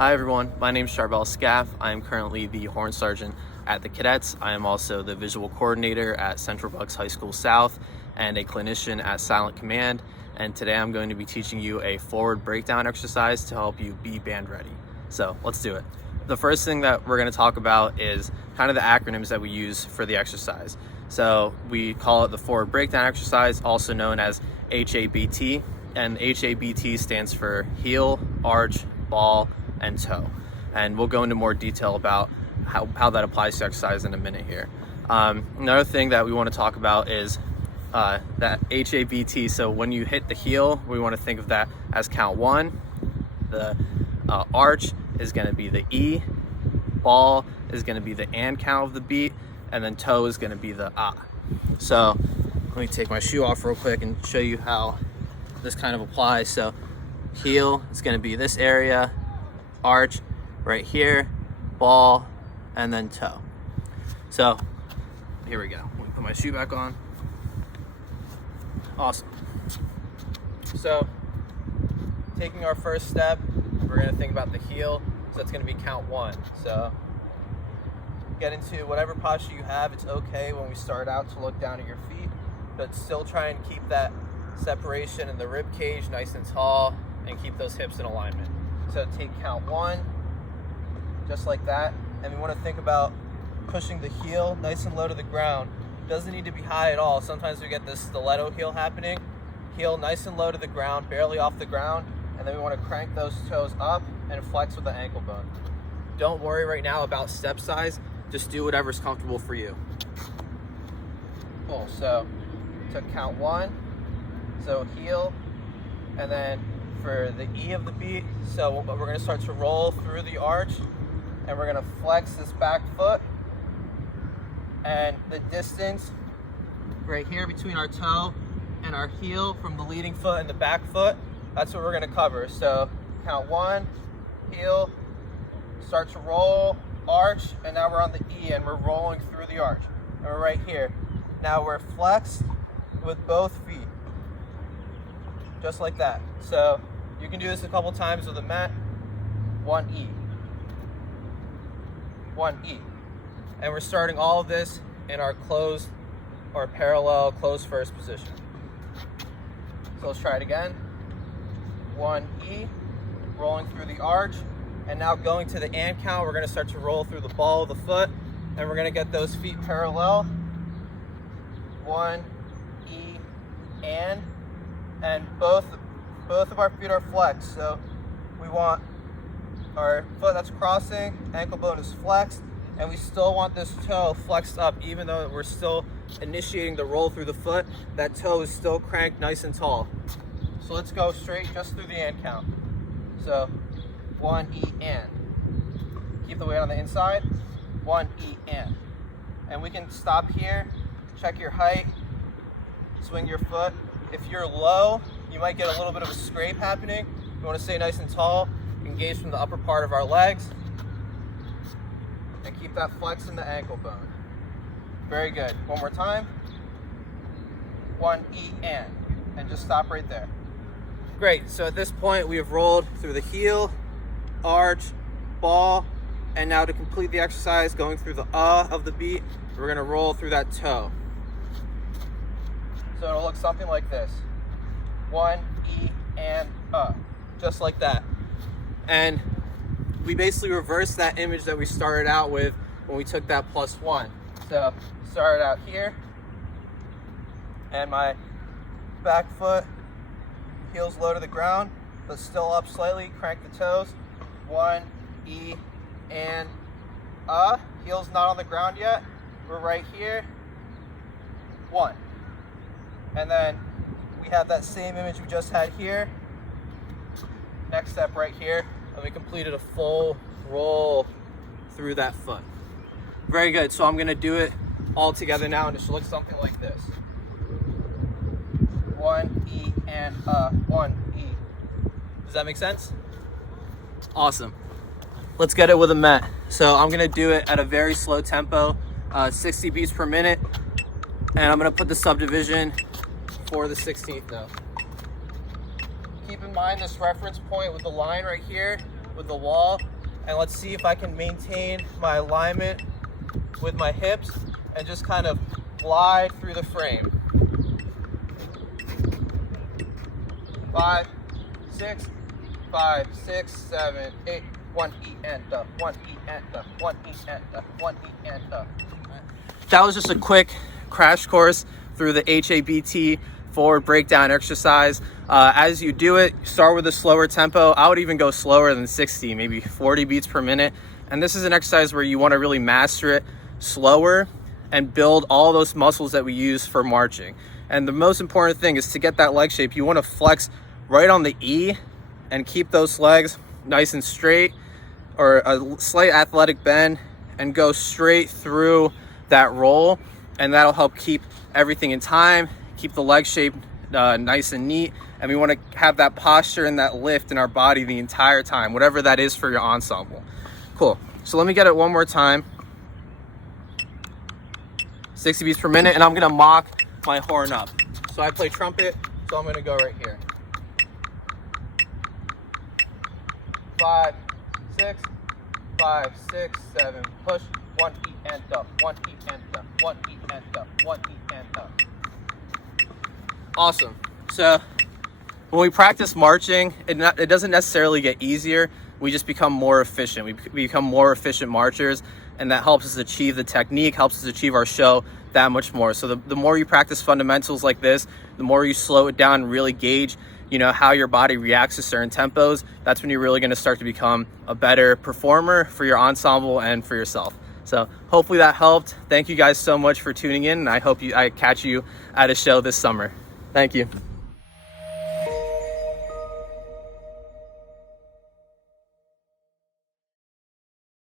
Hi everyone, my name is Charbel Scaff. I am currently the Horn Sergeant at the Cadets. I am also the Visual Coordinator at Central Bucks High School South and a clinician at Silent Command. And today I'm going to be teaching you a forward breakdown exercise to help you be band ready. So let's do it. The first thing that we're going to talk about is kind of the acronyms that we use for the exercise. So we call it the forward breakdown exercise, also known as HABT. And HABT stands for heel, arch, ball, and toe. And we'll go into more detail about how that applies to exercise in a minute here. Another thing that we want to talk about is that HABT. So when you hit the heel, we want to think of that as count one. The arch is going to be the E, ball is going to be the and count of the beat, and then toe is going to be the ah. So let me take my shoe off real quick and show you how this kind of applies. So heel is going to be this area, arch right here, ball, and then toe. So here we go. Let me put my shoe back on. Awesome. So taking our first step, we're going to think about the heel. So that's going to be count one. So get into whatever posture you have. It's okay when we start out to look down at your feet, but still try and keep that separation in the rib cage nice and tall and keep those hips in alignment. So take count one, just like that. And we want to think about pushing the heel nice and low to the ground. Doesn't need to be high at all. Sometimes we get this stiletto heel happening. Heel nice and low to the ground, barely off the ground. And then we want to crank those toes up and flex with the ankle bone. Don't worry right now about step size. Just do whatever's comfortable for you. Cool, so took count one. So heel, and then for the E of the beat, so we're going to start to roll through the arch, and we're going to flex this back foot, and the distance right here between our toe and our heel from the leading foot and the back foot, that's what we're going to cover. So count one, heel, start to roll, arch, and now we're on the E and we're rolling through the arch, and we're right here. Now we're flexed with both feet, just like that. So you can do this a couple times with a mat. 1E, 1E. And we're starting all of this in our closed or parallel closed first position. So let's try it again. 1E, rolling through the arch. And now going to the and count, we're going to start to roll through the ball of the foot. And we're going to get those feet parallel. 1E, and both of our feet are flexed. So we want our foot that's crossing, ankle bone is flexed, and we still want this toe flexed up. Even though we're still initiating the roll through the foot, that toe is still cranked nice and tall. So let's go straight just through the and count. So 1E and. Keep the weight on the inside. 1E and. And we can stop here, check your height, swing your foot. If you're low, you might get a little bit of a scrape happening. You want to stay nice and tall, engage from the upper part of our legs, and keep that flex in the ankle bone. Very good. One more time. 1E and just stop right there. Great, so at this point we have rolled through the heel, arch, ball, and now to complete the exercise, going through the of the beat, we're gonna roll through that toe. So it'll look something like this. 1E and just like that. And we basically reversed that image that we started out with when we took that +1. So started out here, and my back foot, heels low to the ground, but still up slightly, crank the toes. 1E and heels not on the ground yet. We're right here. 1. And then we have that same image we just had here. Next step right here, and we completed a full roll through that foot. Very good. So I'm going to do it all together now, and it should look something like this. 1E and 1E. Does that make sense? Awesome. Let's get it with a mat. So I'm going to do it at a very slow tempo, 60 beats per minute, and I'm going to put the subdivision for the 16th note. Keep in mind this reference point with the line right here with the wall, and let's see if I can maintain my alignment with my hips and just kind of glide through the frame. 5, 6, 5, 6, 7, 8. 1 E and up, 1 E and up, 1 E and up, 1 E and up. That was just a quick crash course through the HABT forward breakdown exercise. As you do it, start with a slower tempo. I would even go slower than 60, maybe 40 beats per minute. And this is an exercise where you want to really master it slower and build all those muscles that we use for marching. And the most important thing is to get that leg shape. You want to flex right on the E and keep those legs nice and straight, or a slight athletic bend, and go straight through that roll, and that'll help keep everything in time, keep the leg shape nice and neat. And we want to have that posture and that lift in our body the entire time, whatever that is for your ensemble. Cool. So let me get it one more time. 60 beats per minute, and I'm gonna mock my horn up. So I play trumpet, so I'm gonna go right here. 5, 6, 5, 6, 7, push, 1 E and up, 1 E and up, 1 E and up, 1 E and up. Awesome. So when we practice marching, it doesn't necessarily get easier. We just become more efficient. We become more efficient marchers, and that helps us achieve the technique, helps us achieve our show that much more. So the more you practice fundamentals like this, the more you slow it down and really gauge how your body reacts to certain tempos, that's when you're really going to start to become a better performer for your ensemble and for yourself. So hopefully that helped. Thank you guys so much for tuning in, and I hope I catch you at a show this summer. Thank you.